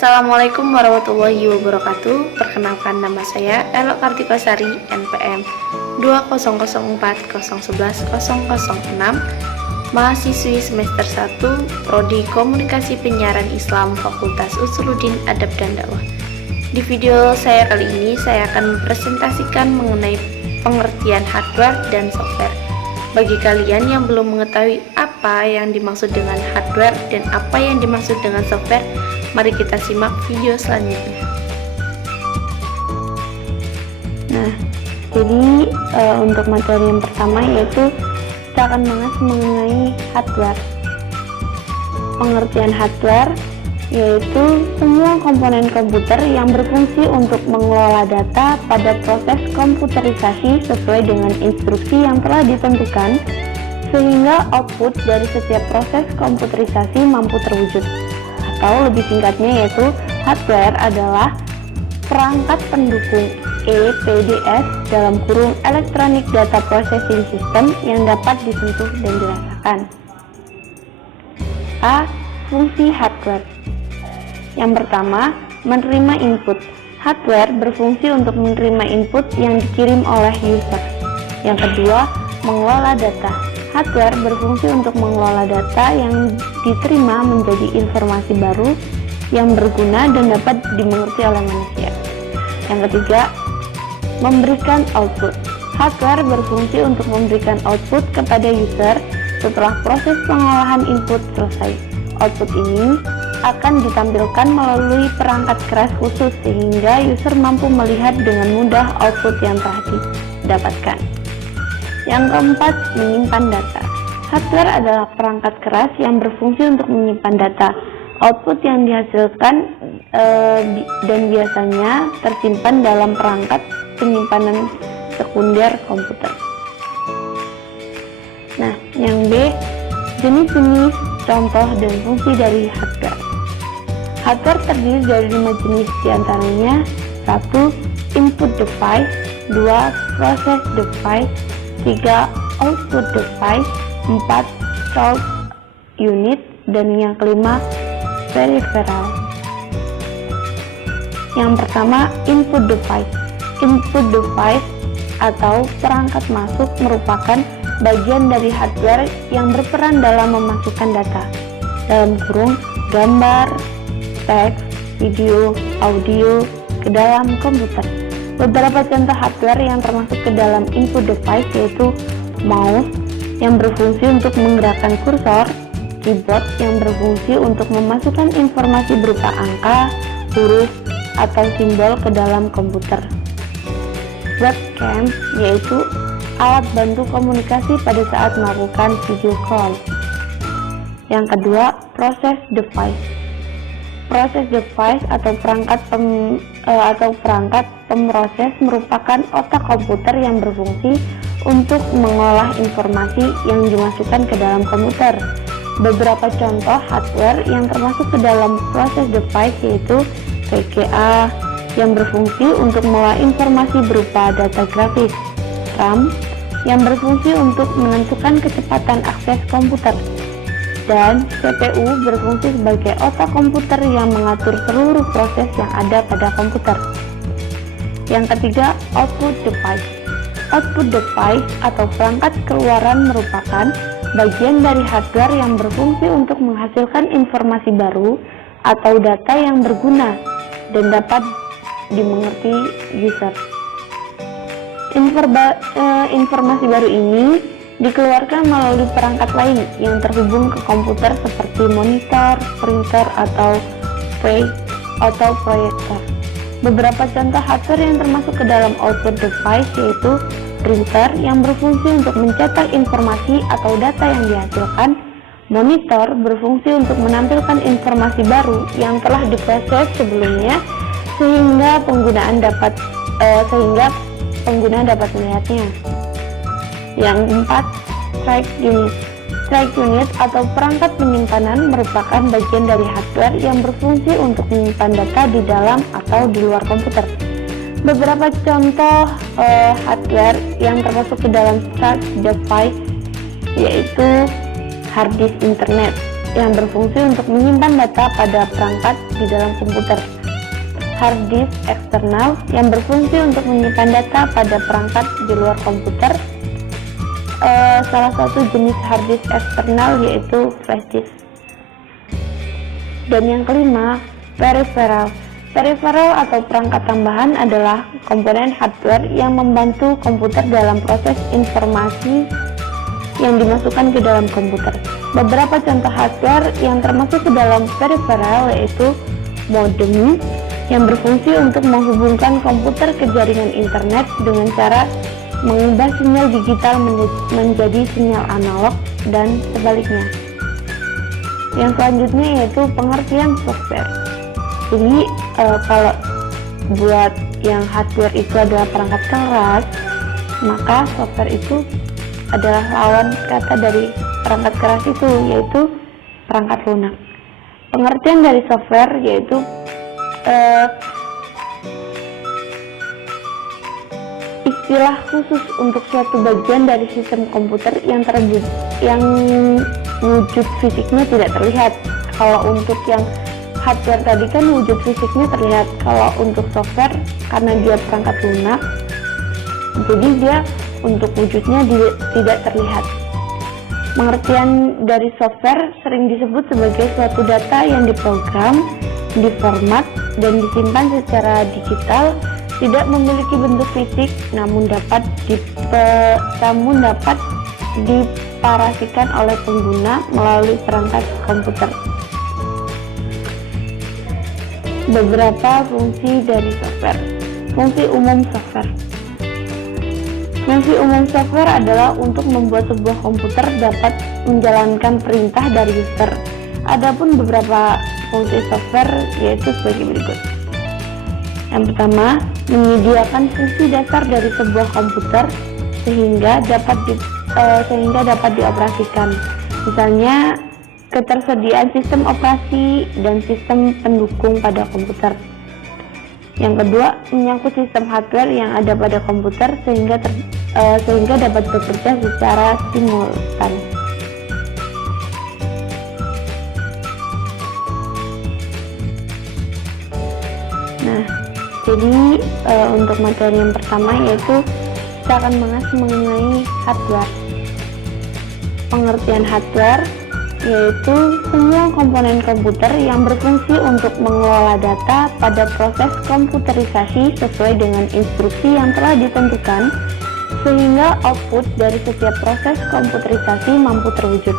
Assalamualaikum warahmatullahi wabarakatuh. Perkenalkan, nama saya Elo Kartikosari, NPM 20040110006, mahasiswi semester 1, Prodi Komunikasi Penyiaran Islam, Fakultas Usuluddin Adab dan Dakwah. Di video saya kali ini, saya akan mempresentasikan mengenai pengertian hardware dan software. Bagi kalian yang belum mengetahui apa yang dimaksud dengan hardware dan apa yang dimaksud dengan software, mari kita simak video selanjutnya. Nah, jadi untuk materi yang pertama yaitu kita akan membahas mengenai hardware. Pengertian hardware yaitu semua komponen komputer yang berfungsi untuk mengelola data pada proses komputerisasi sesuai dengan instruksi yang telah ditentukan, sehingga output dari setiap proses komputerisasi mampu terwujud. Atau lebih singkatnya yaitu hardware adalah perangkat pendukung EPDS dalam kurung Electronic Data Processing System yang dapat disentuh dan dirasakan. A. Fungsi hardware. Yang pertama, menerima input. Hardware berfungsi untuk menerima input yang dikirim oleh user. Yang kedua, mengelola data. Hardware berfungsi untuk mengelola data yang diterima menjadi informasi baru yang berguna dan dapat dimengerti oleh manusia. Yang ketiga, memberikan output. Hardware berfungsi untuk memberikan output kepada user setelah proses pengolahan input selesai. Output ini akan ditampilkan melalui perangkat keras khusus sehingga user mampu melihat dengan mudah output yang telah didapatkan. Yang keempat, menyimpan data. Hardware adalah perangkat keras yang berfungsi untuk menyimpan data. Output yang dihasilkan dan biasanya tersimpan dalam perangkat penyimpanan sekunder komputer. Nah, yang B, jenis-jenis, contoh, dan fungsi dari hardware. Hardware terdiri dari 5 jenis, diantaranya 1. Input device, 2. Process device, 3. Output device, 4. Stored unit, dan yang kelima, peripheral. Yang pertama, input device. Input device atau perangkat masuk merupakan bagian dari hardware yang berperan dalam memasukkan data, dalam kurung gambar, teks, video, audio, ke dalam komputer. Beberapa contoh hardware yang termasuk ke dalam input device yaitu mouse yang berfungsi untuk menggerakkan kursor, keyboard yang berfungsi untuk memasukkan informasi berupa angka, huruf, atau simbol ke dalam komputer. Webcam yaitu alat bantu komunikasi pada saat melakukan video call. Yang kedua, process device. Process device atau perangkat pemroses merupakan otak komputer yang berfungsi untuk mengolah informasi yang dimasukkan ke dalam komputer. Beberapa contoh hardware yang termasuk ke dalam process device yaitu VGA yang berfungsi untuk mengolah informasi berupa data grafis, RAM yang berfungsi untuk menentukan kecepatan akses komputer, dan CPU berfungsi sebagai otak komputer yang mengatur seluruh proses yang ada pada komputer. Yang ketiga, output device. Output device atau perangkat keluaran merupakan bagian dari hardware yang berfungsi untuk menghasilkan informasi baru atau data yang berguna dan dapat dimengerti user. Informasi baru ini dikeluarkan melalui perangkat lain yang terhubung ke komputer seperti monitor, printer, atau proyektor. Beberapa contoh hardware yang termasuk ke dalam output device yaitu printer yang berfungsi untuk mencetak informasi atau data yang dihasilkan, monitor berfungsi untuk menampilkan informasi baru yang telah diproses sebelumnya sehingga pengguna dapat melihatnya. Yang keempat, strike unit. Strike unit atau perangkat penyimpanan merupakan bagian dari hardware yang berfungsi untuk menyimpan data di dalam atau di luar komputer. Beberapa contoh hardware yang termasuk ke dalam strike device yaitu hard disk internet, yang berfungsi untuk menyimpan data pada perangkat di dalam komputer. Hard disk eksternal yang berfungsi untuk menyimpan data pada perangkat di luar komputer. Salah satu jenis hard disk eksternal yaitu flash disk. Dan yang kelima, peripheral. Peripheral atau perangkat tambahan adalah komponen hardware yang membantu komputer dalam proses informasi yang dimasukkan ke dalam komputer. Beberapa contoh hardware yang termasuk ke dalam peripheral yaitu modem yang berfungsi untuk menghubungkan komputer ke jaringan internet dengan cara mengubah sinyal digital menjadi sinyal analog dan sebaliknya. Yang selanjutnya yaitu pengertian software. Jadi kalau buat yang hardware itu adalah perangkat keras, maka software itu adalah lawan kata dari perangkat keras itu, yaitu perangkat lunak. Pengertian dari software yaitu istilah khusus untuk suatu bagian dari sistem komputer yang wujud fisiknya tidak terlihat. Kalau untuk yang hardware tadi kan wujud fisiknya terlihat. Kalau untuk software, karena dia perangkat lunak, jadi dia untuk wujudnya tidak terlihat. Pengertian dari software sering disebut sebagai suatu data yang diprogram, diformat, dan disimpan secara digital, tidak memiliki bentuk fisik, namun dapat diparasikan oleh pengguna melalui perangkat komputer. Beberapa fungsi dari software. Fungsi umum software. Fungsi umum software adalah untuk membuat sebuah komputer dapat menjalankan perintah dari user. Adapun beberapa fungsi software yaitu sebagai berikut. Yang pertama, menyediakan fungsi dasar dari sebuah komputer sehingga dapat dioperasikan. Misalnya ketersediaan sistem operasi dan sistem pendukung pada komputer. Yang kedua, menyangkut sistem hardware yang ada pada komputer sehingga dapat bekerja secara simultan. Nah, jadi untuk materi yang pertama yaitu kita akan membahas mengenai hardware. Pengertian hardware yaitu semua komponen komputer yang berfungsi untuk mengelola data pada proses komputerisasi sesuai dengan instruksi yang telah ditentukan, sehingga output dari setiap proses komputerisasi mampu terwujud.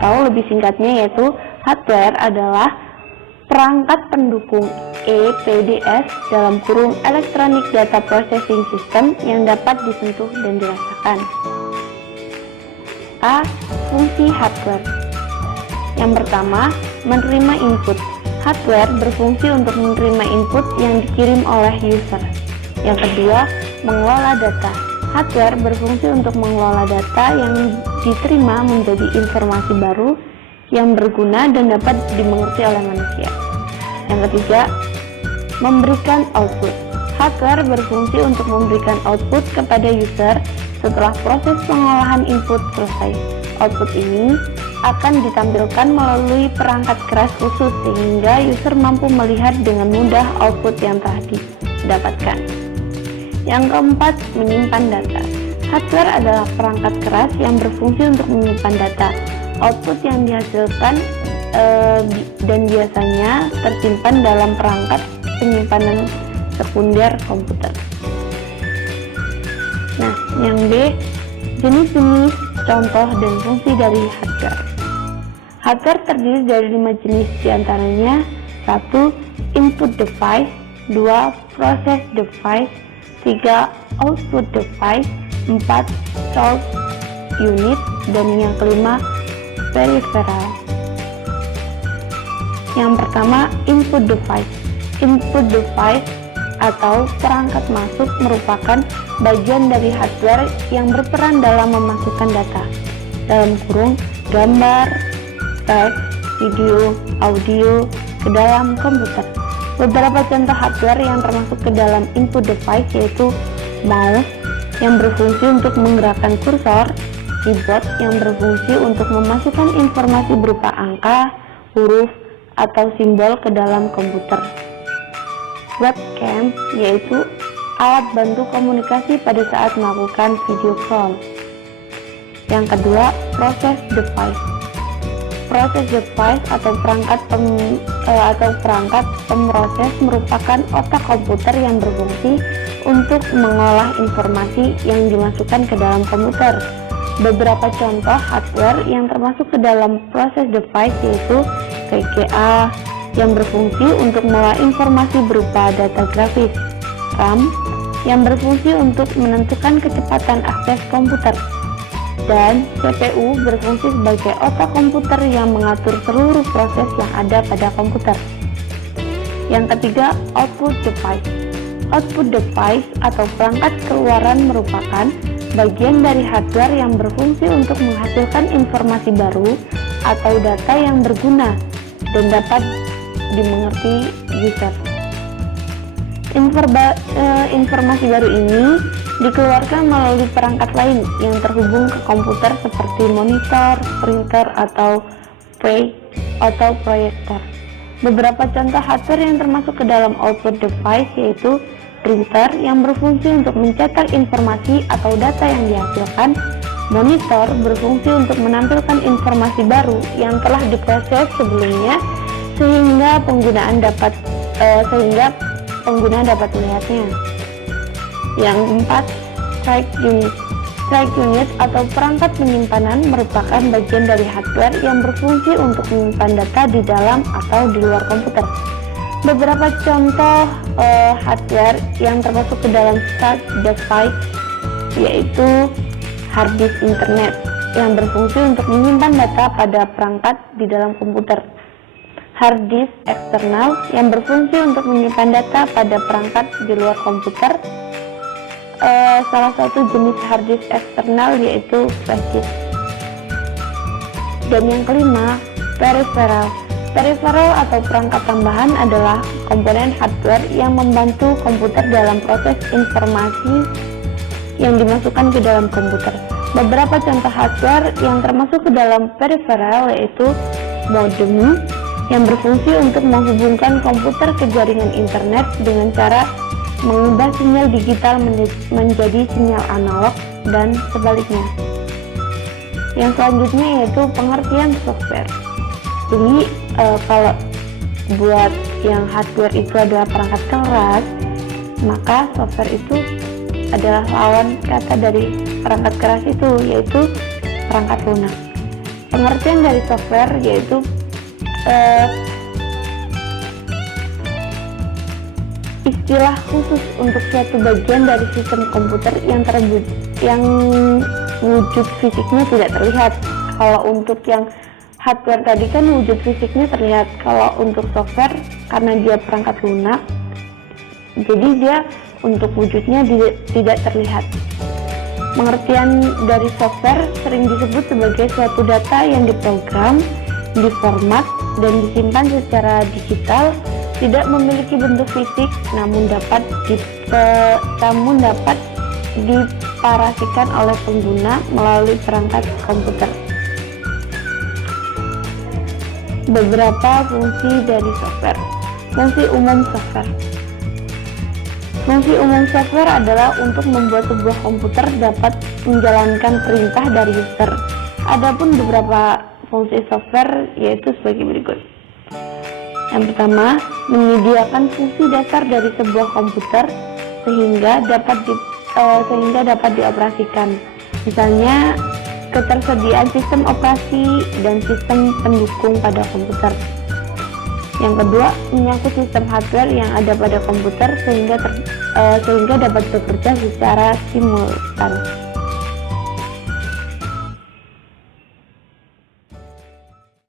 Atau lebih singkatnya yaitu hardware adalah perangkat pendukung EPDS dalam kurung Electronic Data Processing System yang dapat disentuh dan dirasakan. A. Fungsi hardware. Yang pertama, menerima input. Hardware berfungsi untuk menerima input yang dikirim oleh user. Yang kedua, mengelola data. Hardware berfungsi untuk mengelola data yang diterima menjadi informasi baru yang berguna dan dapat dimengerti oleh manusia. Yang ketiga, memberikan output. Hardware berfungsi untuk memberikan output kepada user setelah proses pengolahan input selesai. Output ini akan ditampilkan melalui perangkat keras khusus sehingga user mampu melihat dengan mudah output yang telah didapatkan. Yang keempat, menyimpan data. Hardware adalah perangkat keras yang berfungsi untuk menyimpan data. Output yang dihasilkan dan biasanya tersimpan dalam perangkat penyimpanan sekunder komputer. Nah, yang B, jenis-jenis, contoh, dan fungsi dari hardware. Hardware terdiri dari 5 jenis diantaranya 1. Input device, 2. Process device, 3. Output device, 4. Source unit, dan yang kelima peripheral. Yang pertama, input device. Input device atau perangkat masuk merupakan bagian dari hardware yang berperan dalam memasukkan data, dalam kurung gambar, teks, video, audio, ke dalam komputer. Beberapa contoh hardware yang termasuk ke dalam input device yaitu mouse yang berfungsi untuk menggerakkan kursor, keyboard yang berfungsi untuk memasukkan informasi berupa angka, huruf, atau simbol ke dalam komputer. Webcam yaitu alat bantu komunikasi pada saat melakukan video call. Yang kedua, process device. Process device atau perangkat pemroses merupakan otak komputer yang berfungsi untuk mengolah informasi yang dimasukkan ke dalam komputer. Beberapa contoh hardware yang termasuk ke dalam process device yaitu VGA yang berfungsi untuk mengolah informasi berupa data grafis, RAM yang berfungsi untuk menentukan kecepatan akses komputer, dan CPU berfungsi sebagai otak komputer yang mengatur seluruh proses yang ada pada komputer. Yang ketiga, output device. Output device atau perangkat keluaran merupakan bagian dari hardware yang berfungsi untuk menghasilkan informasi baru atau data yang berguna dan dapat dimengerti user. Informasi baru ini dikeluarkan melalui perangkat lain yang terhubung ke komputer seperti monitor, printer, atau proyektor. Beberapa contoh hardware yang termasuk ke dalam output device yaitu printer yang berfungsi untuk mencetak informasi atau data yang dihasilkan, monitor berfungsi untuk menampilkan informasi baru yang telah diproses sebelumnya sehingga pengguna dapat melihatnya. Yang keempat, strike unit. Strike unit atau perangkat penyimpanan merupakan bagian dari hardware yang berfungsi untuk menyimpan data di dalam atau di luar komputer. Beberapa contoh hardware yang termasuk ke dalam strike device yaitu hard disk internet yang berfungsi untuk menyimpan data pada perangkat di dalam komputer. Hard disk eksternal yang berfungsi untuk menyimpan data pada perangkat di luar komputer. Salah satu jenis hard disk eksternal yaitu flash disk. Dan yang kelima, peripheral. Peripheral atau perangkat tambahan adalah komponen hardware yang membantu komputer dalam proses informasi yang dimasukkan ke dalam komputer. Beberapa contoh hardware yang termasuk ke dalam peripheral yaitu modem yang berfungsi untuk menghubungkan komputer ke jaringan internet dengan cara mengubah sinyal digital menjadi sinyal analog dan sebaliknya. Yang selanjutnya yaitu pengertian software. Jadi kalau buat yang hardware itu adalah perangkat keras, maka software itu adalah lawan kata dari perangkat keras itu, yaitu perangkat lunak. Pengertian dari software yaitu istilah khusus untuk suatu bagian dari sistem komputer yang wujud fisiknya tidak terlihat. Kalau untuk yang hardware tadi kan wujud fisiknya terlihat. Kalau untuk software karena dia perangkat lunak, jadi dia untuk wujudnya tidak terlihat. Pengertian dari software sering disebut sebagai suatu data yang diprogram, diformat, dan disimpan secara digital, tidak memiliki bentuk fisik, namun dapat diparasikan oleh pengguna melalui perangkat komputer. Beberapa fungsi dari software. Fungsi umum software. Fungsi umum software adalah untuk membuat sebuah komputer dapat menjalankan perintah dari user. Adapun beberapa fungsi software yaitu sebagai berikut. Yang pertama, menyediakan fungsi dasar dari sebuah komputer sehingga dapat dioperasikan. Misalnya, ketersediaan sistem operasi dan sistem pendukung pada komputer. Yang kedua, menyangkut sistem hardware yang ada pada komputer sehingga dapat bekerja secara simultan.